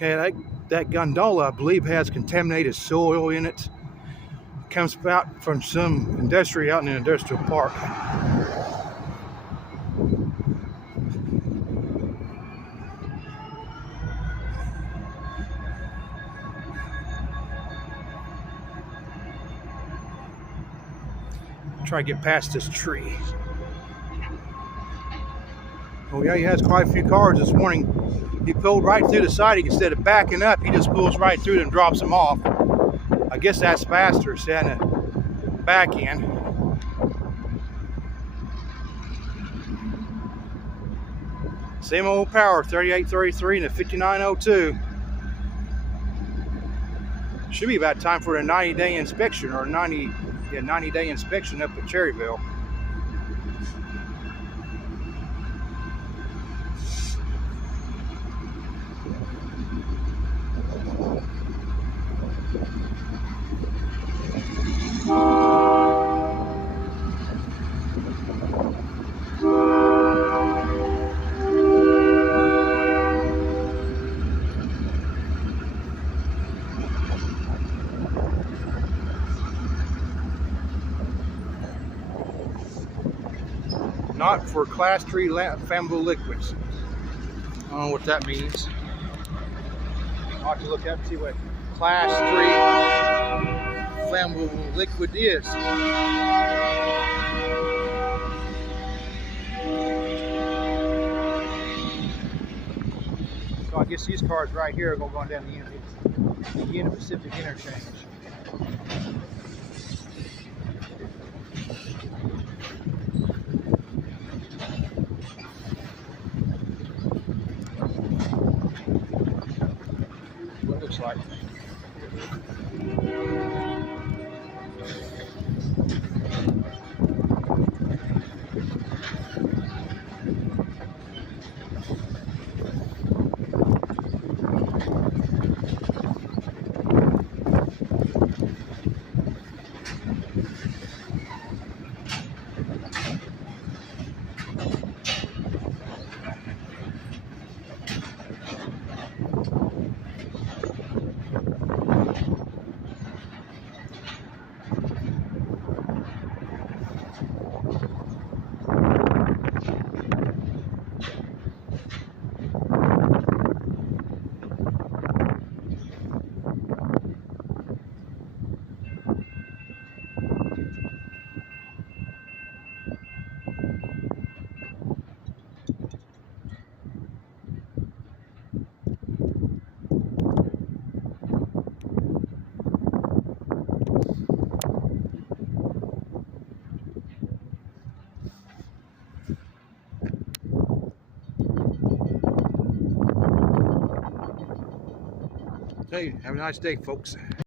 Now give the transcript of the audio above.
Okay, that gondola, I believe, has contaminated soil in it. Comes out from some industry out in an industrial park. Try to get past this tree. Oh yeah, he has quite a few cars this morning. He pulled right through the siding instead of backing up. He just pulls right through and drops them off. I guess that's faster than the back end. Same old power, 3833 and a 5902. Should be about time for a 90-day inspection or 90-day inspection up at Cherryville. Not for Class 3 flammable liquids. I don't know what that means. I'll have to look up and see what Class 3 flammable liquid is. So I guess these cars right here are going down the Union Pacific interchange. What it looks like. Hey, have a nice day, folks.